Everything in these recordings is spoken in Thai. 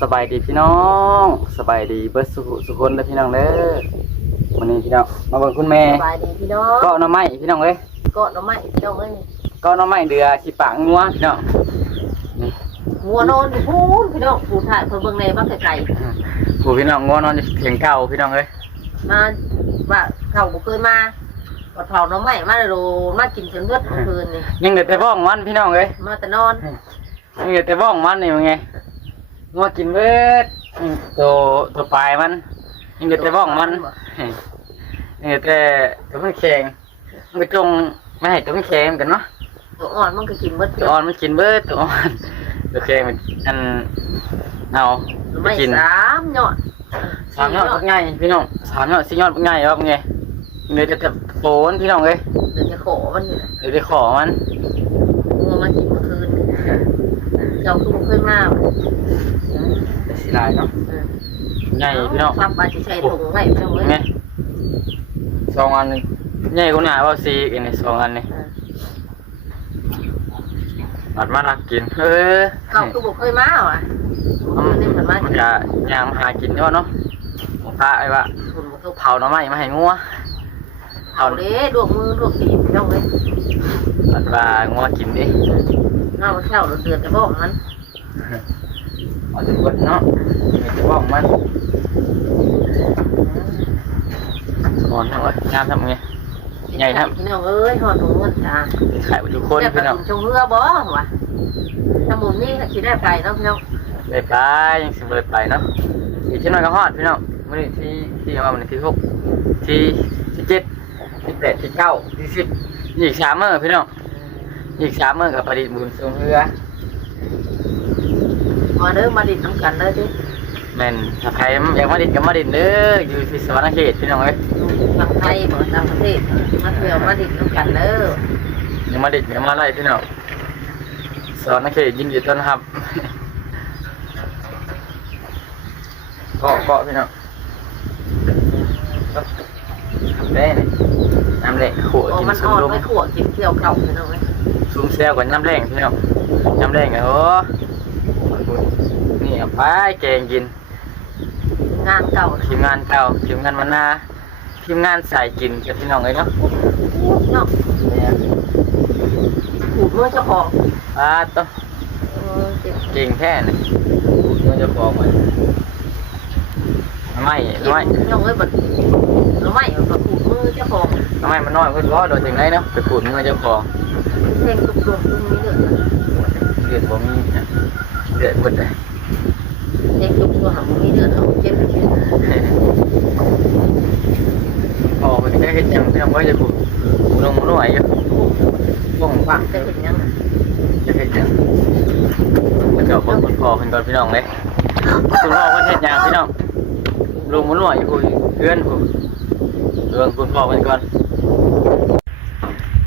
สบายดีพี่น้องสบายดีเบิร์ดสุขสุขคนเด้อพี่น้องเด้อวันนี้พี่น้องมาเบิ่งคุณแม่สบายดีพี่น้องก็หน่อไม้พี่น้องเอ้ยก็หน่อไม้พี่น้องเอ้ยก็หน่อไม้เดือขี้ปากงัวพี่น้องนี่งัวนอนอยู่พูนพี่น้องผูถ่ายเพิ่นเบิ่งในบ้านไกลผู้พี่น้องงัวนอนอยู่เถียงเก่าพี่น้องเอ้ยๆมาว่าเขาบ่เคยมาก็เผาหน่อไม้มาโลมากินจนเลือดเมื่อคืนนี่ยังเหลือแต่บ้องมันพี่น้องเอ้ยมาแต่นอนยังเหลือแต่บ้องมันนี่มันไง งัวกินเบิดนี่ตัวตัวปลายมันยังเหลือแต่บ้องมันยังเหลือแต่ตัวมันแข็งมันก็จงไม่ให้ตัวมันแข็งกันเนาะตัวอ่อนมันก็กินเบิดตัวอ่อนมันกินเบิดตัวอ่อนตัวแข็งมันอันเอาหน่อไปไม้กินสามยอดสามยอดเป็นไงพี่น้องสามยอดสี่ยอดเป็นไงครับเป็นไงเหลยแต่แต่โปนพี่น้องเอ้ยเดี๋ยวจะขอมันอยู่นะเหลยแต่ขอมันงัวมากินเมื่อคืนนี่ เจ้าคือบ่เคยมาแต่สีลายเนาะเออใหญ่พี่น้องครับว่าสิใช้ถุงไว้พี่น้องเอ้ยไงสองอันนี่ใหญ่กว่าหน้าว่าสี่อันนี้สองอันนี่เอออัดมาลักกินเออเจ้าคือบ่เคยมาว่ะเมื่อคืนนี่เพิ่นมามันจะยามหากินเนาะเนาะผมพาไอ้ว่าเพิ่นบ่เคยเผาหน่อไม้มาให้งัวเอาเด้ดวงมือดวงตีนพี่น้องเอ้ยอัดว่างัวกินดิ เอาเท่าเดือดแต่บอกมันเอาจะกดเนาะมีจะบอกมันอ่อนทั้งหมดงามทำไงใหญ่ครับพี่น้องเอ้ยหอดหนูมันจ้าขายไปทุกคนแต่พี่น้องชงเรือบ่วะถ้าหมุนนี่ก็คิดได้ไปเนาะพี่น้องไปไปยังสิบเลยไปเนาะอีกที่น้อยก็ฮอดพี่น้องวันนี้ที่ที่ว่าวันนี้ที่หกที่ที่เจ็ดที่แปดที่เก้าที่สิบอีกสามมื้อพี่น้อง อีกสามมื้อกับประดิษฐ์บุญทรงเรือมาเด้อมาดิดน้ำกันเลยดิแม่นถ้าใครอยากมาดิษฐ์ก็มาดิษฐ์เด้ออยู่ที่สวรรค์เขตพี่น้องเอ้ยฝั่งไทยบ่ต่างประเทศมาเที่ยวมาดิดน้ำกันเด้ออยากมาดิษฐ์ก็มาไล่พี่น้องสวรรค์เขตยินดีต้อนรับเกาะเกาะพี่น้องได้นี่น้ำแหลกขวดโอ้กินมันซุอ่มอนลมไม่ขวดกินเที่ยวเก่าพี่น้องเอ้ย ซุมแซวกับน้ำแรงพี่น้องน้ำแรงไงโอ้นี่เอาไปแกงกิน งานเก่าทีมงานเก่าทีมงานมันนาทีมงานสายกินกับพี่น้องเลยเนาะเนาะขูดเมื่อเจ้าของป้าต้องเออเจ็บเก่งแค่ไหนมันจะบอกไว้ไม่เจ็บไม่พี่น้องเอ้ยบัดแล้วไม่ก็ขูดมือเจ้าของไม่มันน้อยเพื่อนว่าโดนจังไรเนาะไปขูดมือเจ้าของ เลงตุกตุกตรงนี้เลยเดือดบ่มีนเดือดหมดเลยเลงตุกตัวหางนี้เดือดเอาเจ็บเจ็บพอมันได้เห็นยังพี่น้องว่าจะขูดลงมือไหวอยู่บ่งหวังจะเห็นยังจะเห็นยังมันจะคนคุณพ่อเพิ่นก่อนพี่น้องเลยคุณพ่อเพิ่นเฮ็ดหยังพี่น้องลงมือไหวอยู่คุยเพื่อนผมเรื่องคุณพ่อเพิ่นก่อน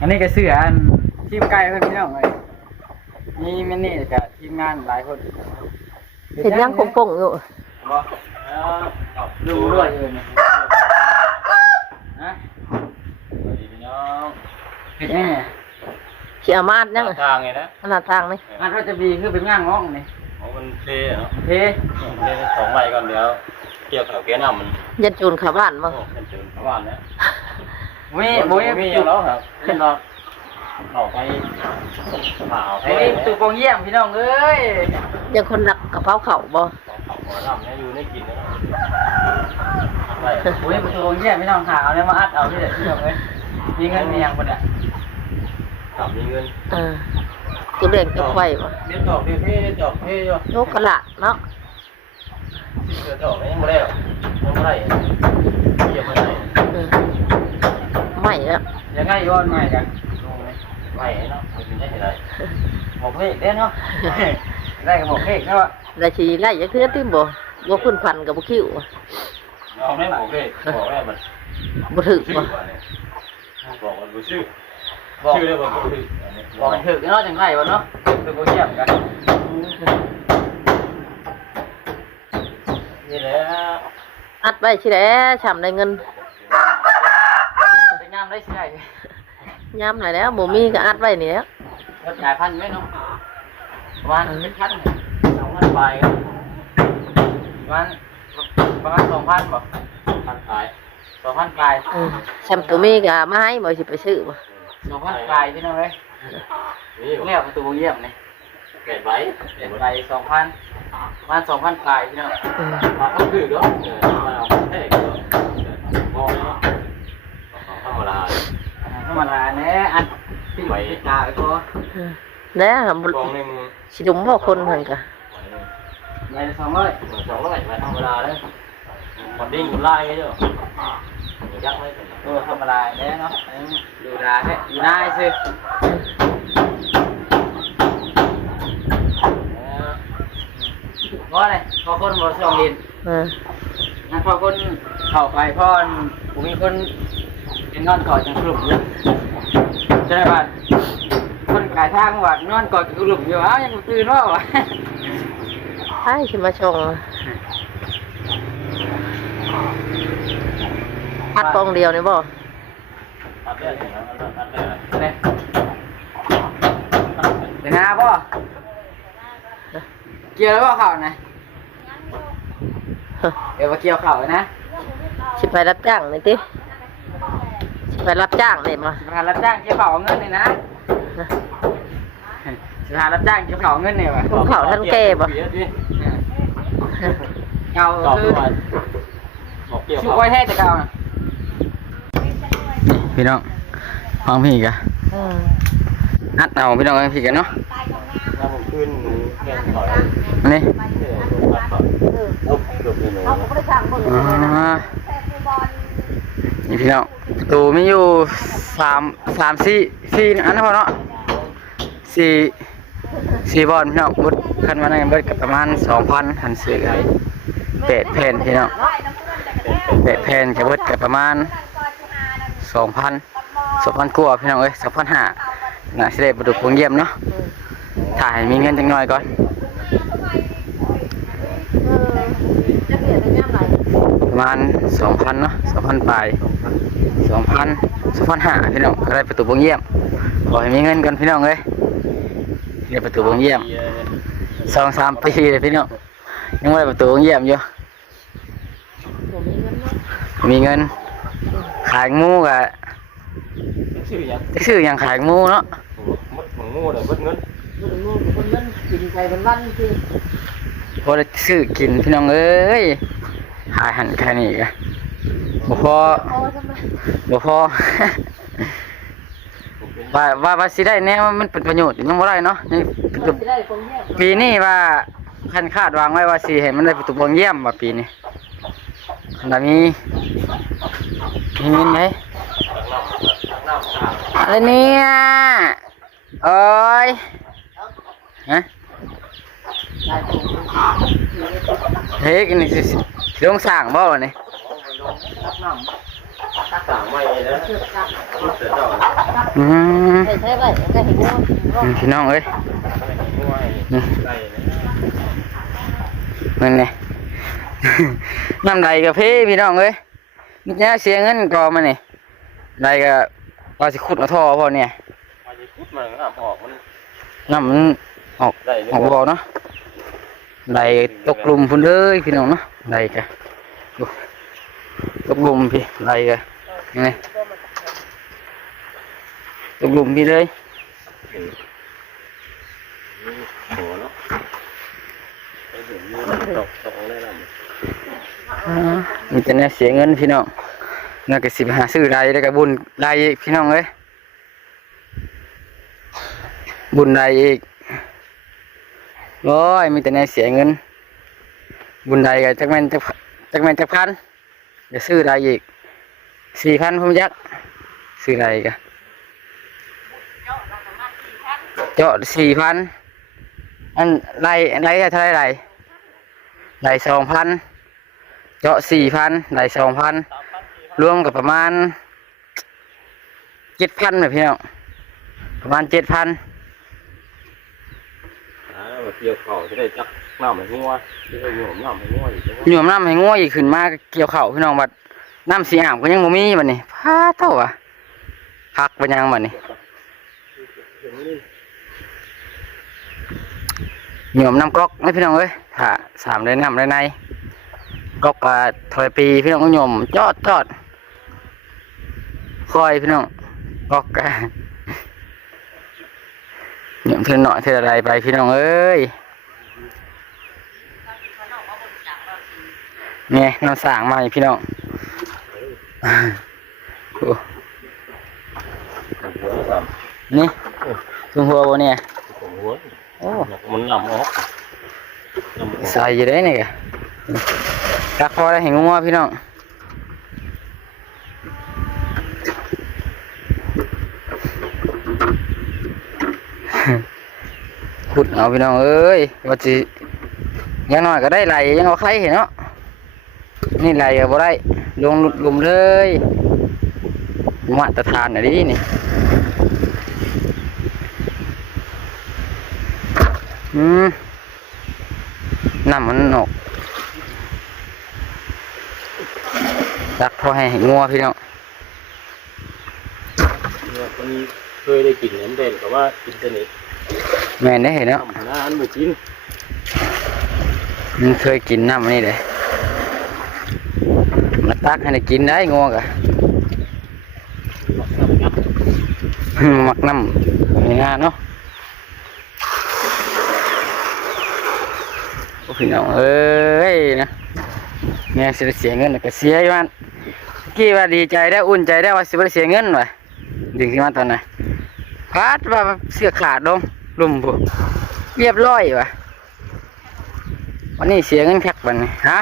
อันนี้ก็เสื้ออัน ทีมไก่เพิ่นพี่น้องเลยมีมินนี่กับทีมงานหลายคนเห็นยังคงคงอยู่บ่เออดูด้วยเลยนะฮะสวัสดีพี่น้องเฮ็ดยังไงเขียมาดยังทางไงนะขนาดทางนี่อันว่าจะบีคือเป็นง่างง้องนี่ของมันเทเนาะเทเทสองใบก่อนเดี๋ยวเกี่ยวกับเกี้ยน้ำมันยันจูนขาบ้านโอ้มั้งเป็นจืดประมาณนี้มีบ่มีมีมีอย่างแล้วครับขึ้นเรา เอาไปผ่าเอาไปมีตุกงเยี่ยมพี่น้องเอ้ยยังคนรักกระเพราเข่าบ่หัวลำเนี่ยอยู่ในกินนะไปบ่มีตุกงเยี่ยมพี่น้องหาเอาเนี่ยมาอัดเอาที่เด็ดพี่น้องเอ้ยมีเงินมีหยังบ่เนี่ยกลับมีเงินเออกูเลี้ยงจะไข่บ่เลี้ยงดอกเลี้ยงเท่เลี้ยงดอกเท่อยู่โยกกระละเนาะเลี้ยงดอกยังไม่ได้ยังไม่ได้เกี่ยวไม่ได้เออไม่แล้วยังไงย้อนใหม่กัน ไม่เนาะไม่ได้อะไรบอกเลขเด้เนาะได้ก็บอกเลขเนาะได้ชีไล่ยังเทื่อที่บ่บ่ขึ้นพันกับบ่คิวเอาไม่บอกเลยบอกว่ามันบ่ถึกชื่อบ่ว่าเนี่ยบอกมันชื่อบอกชื่อได้บอกมันชื่อบอกให้ถึกเนาะจังไรวะเนาะตุกงเยี่ยมกันนี่แหละอัดไว้สิแหละช้ำได้เงินไปงามได้สิได้ ยามไหนแล้วบ่มีก็อัดไว้นี่แหล้วรถจ่ายพันไหมเนาะประมาณเป็นพันสองพันไปกันประมาณประมาณสองพันบ่พันตายสองพันปลายอืมแชมตัวมีก็มาให้บ่สิไปซื้อบ่สองพันปลายพี่น้องเลยนี่เรียกประตูเยี่ยมนี่เก็บไว้เปไปสองพันประมาณสองพันปลายพี่น้องอืมมาต้องคือด้วยมาเอาแท้ก็มองเนาะธรรมดา ธ รรมดาเนี่ยอันที่ไปตาไปก็อืมแล้วกองหนึ่งสิดุมบ่คนเพิ่นก็ใบละสองร้อยสองร้อยมาธรรมดาเลยคนดิ้งคนไล่ก็เยอะยักษ์ไม่เป็นเออธรรมดาเนี่ยเนาะอันนี้ดูดาเนี่ยอยู่หน้าไอ้ซื้อเพราะอะไรเพราะคนบริสุทธิ์ดินอืมนั่นเพราะคนเข้าไปเพราะผมมีคนเป็ นนอนกอดจังกลุ่มอยู่จะได้ว่าคนขายทางว่านอนกอดจังกลุ่มอยู่อ้าวยังบ่ตื่นว่าวะให้สิมาชงพักกองเดียวนี่บ่ตัดเลือดอย่างนั้นตัดเลือดเนี่ยเดี๋ยวนะพ่อเกี่ยวแล้วพ่อเข่านะเดี๋ยวมาเกี่ยวเข่านะสิไปรับจ้างนี่ติสิ ไปรับจ้างนี่มาสิพารับจ้างเกี่ยวเข่าเอาเงินเลยนะสิพารับจ้างเกี่ยวเข่าเอาเงินเนี่ยวะผมเขาท่านแก่บ่เก่าตอบคือด้วยบอกเกี่ยวชุกไว้แท้จะเก่านะพี่น้องฟังพี่กะอืมนัดเอาพี่น้องพี่กันเนาะถ้าผมขึ้นแกงต่อยอันนี้ลุกลุกนี่หนูเขาก็บ่ได้สั่งเบิ่งอ่านี่พี่น้อง ตูมีอยู่สามสามสี่สี่อันนั้นพอเนาะสี่สี่บอลพี่น้องบุดคันมาในเบิดกับประมาณสองพันหันซื้อเป็ดเพนพี่น้องเป็ดเพนกับเบิดกับประมาณสองพันสองพันกว่าพี่น้องเอ้ยสองพันห้าน่าสิได้ประตูพวงเยี่ยมเนาะถ่ายมีเงินจังหน่อยก่อน จะเปลี่ยนเป็นยังไงประมาณสองพันเนาะสองพันปลายสองพันสองพันห้าพี่น้องก็ได้ประตูวงเยี่ยมขอให้มีเงินกันพี่น้องเลยได้ประตูวงเยี่ยมสองสามปีเลยพี่น้องยังไม่ได้ประตูวงเยี่ยมอยู่ผมมีเงินเนาะมีเงิน ขายงูกะชื่อยังจะซื้ออย่างขายงูเนาะมดของงูเลยมดเงินบ่ได้งูกับคนเงินกินไปวันๆคือ พอได้ซื้อกินพี่น้องเอ้ยหายหันแค่นี้กะบ่พอโอ้ทำไมบ่พอว่าว่าว่าสิได้แน่ว่ามันเป็นประโยชน์ยังบ่ได้เนาะนี่ปีนี้ว่าคันคาดวางไว้ว่าสีเห็นมันได้ประตูบงเยี่ยมว่าปีนี้ขนาดนี้มีเงินไหมอะไรเนี่ยโอ้ยฮะได้ เฮ้ยนี่สิสิลงสั่งบ่วะนี่ต่างไม่เลยนะเสือดอกอืมใช่ใช่ไว้ก็เห็นงูอืมพี่น้องเอ้ยงูไอ้ไก่เงินนี่น้ำใดกับพี่พี่น้องเอ้ยนี่จะเสียเงินก่อมานี่ใดก็ว่าสิขุดเอาท่อพอเนี่ยมาจะพุดมันอะออกมันน้ำมันออกได้ออกบ่อเนาะ ไหลตกหลุมพุ่นเลยพี่น้องเนาะไหลกะดูตกหลุมพี่ไหลกะยังไงตกหลุมพี่เลยโหเนาะไปถึงงูตกตกอะไรล่ะอ่ามีแต่เนี่ยเสียเงินพี่น้องเงินก็สิไปหาซื้อไรแล้วก็บุญไรอีกพี่น้องเอ้ยบุญไรอีก โอ้ยมีแต่เนี่ยเสียเงิน บุญไรก็จักแม่นจักจักแม่นจักพันจะซื้อไรอีกสี่พันผมยักซื้อไรกันเจาะสี่พันอันไรไรเท่าไรไรไรสองพันเจาะสี่พันไรสองพันรวมกับประมาณเจ็ดพันเลยพี่น้องประมาณเจ็ดพัน เกี่ยวเข่าจะได้จักน้ำมันงัวจะได้หัวน้ำมันงัวอีกหน่วมน้ำให้ง่วยอีกขึ้นมาเกี่ยวเข่าวพี่น้องบัดน้ำสีอ่ามก็ยังบ่มีบัดนี้พาเท่าอะพักไปยังบัดนี้หน่วมน้ำกรอกไม่พี่น้องเอ้ยถ้าสามได้น้ำได้ในก็กถอยปีพี่น้องก็ยมจอดจอดคอยพี่น้องก็กะยมเท่าหน่อยเท่าไรไปพี่น้องเอ้ยเนี่ยน้ำสางมาอีกพี่น้องโอ้หัวสามนี่ซุงหัวบ่เนี่ยผมหัวโอ้มันงำออกงำออกใส่อยู่ได้นี่กะรักพอได้เห็นงัวพี่น้อง ขุดเอาพี่น้องเอ้ยว่าสิอยังน้อยก็ได้ไหลยังเอาใครเห็นเนาะนี่ไหลก็บ่ได้ลงหลุมเลยมาตรฐานอันนี้นี่อืมน้ำมันออกรักพอให้งัวพี่น้องเนี่ยคนเคยได้กินน้ำเด่นแต่ว่าอินเทอร์เน็ต แม่นได้เห็นเนาะทำหน้าอันบุกินมันเคยกินน้ำอันนี่เลยมาตักให้ได้กินได้งัวกะหมักน้ำงับมักน้ำนี่นาเนาะโอ้พี่น้องเอ้ยนะแม่สิได้เสียเงินก็เสียอยู่มันเมื่อกี้ว่าดีใจได้อุ่นใจได้ว่าสิบ่ได้เสียเงินว่ะดึงขึ้นมาตอนไหนพาดว่าเสื้อขาดลง ลุ่มผู้เรียบร้อยวะวันนี้เสียเงินคักบัดนี้ฮะ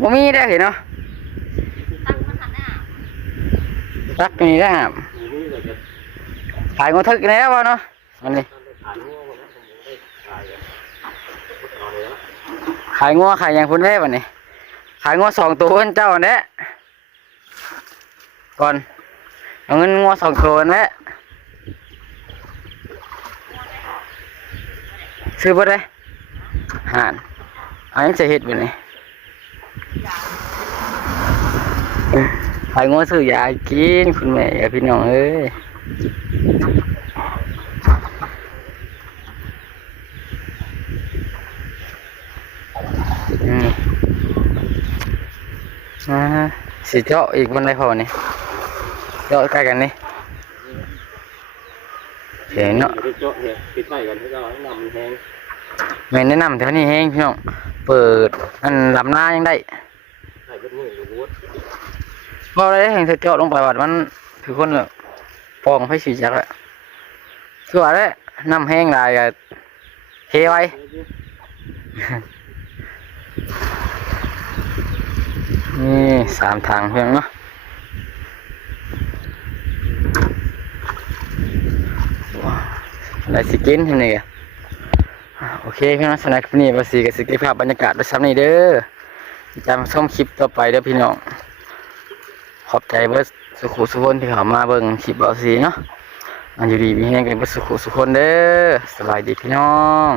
บ่มีได้เห็นเนาะตักนี่ได้ครับอยู่นี่เลยจะขายงอทึกแล้ววะเนาะอันนี้ขายงัวขายอะเอาเลยนะขายงัวขายอย่างพุ่นได้วันนี้ขายงัวสองตัวเพิ่นเจ้าเนี้ยก่อนเอาเงินงัวสองตัวนเนี้ย ซื้อบ่ได้หานอันนี้จะเฮ็ดบ่นี่ขายงัวซื้อยากินคุณแม่กับพี่น้องเอ้ยอืมอ่าสิเจาะอีกบนไดพอนี่เจาะใกล้กันนี่ เห็นเนาะอยู่ที่โจ๊ะเนี่ยปิดไว้ก่อนที่เราให้นำมันแห้งแม่นแนะนำแถวนี้แห้งพี่น้องเปิดอันลำหน้ายังได้ใส่เป็นมืออยู่วัดพอได้แห่งเจาะลงไปวัดมันถือคนละปองไฟสีจักรอะคือว่าได้น้ำแห้งหลายก็เทไว้นี่สามทางเพียงเนาะอะ ไรสิกินที่นี่อะโอเคพี่น้องสนับนี้ภาษีกับสิกิภาพบรรยากาศไว้ซ้ำนี่เด้อจำส้มคลิปต่อไปเด้อพี่น้อง ขอบใจเบิร์สุขุสุคนที่เขามาเบิ่งคลิปบาสีเนาะอันอยู่ดีมีแห้งกันเบิร์สุขุสุคนเด้อสบายดีพี่น้อง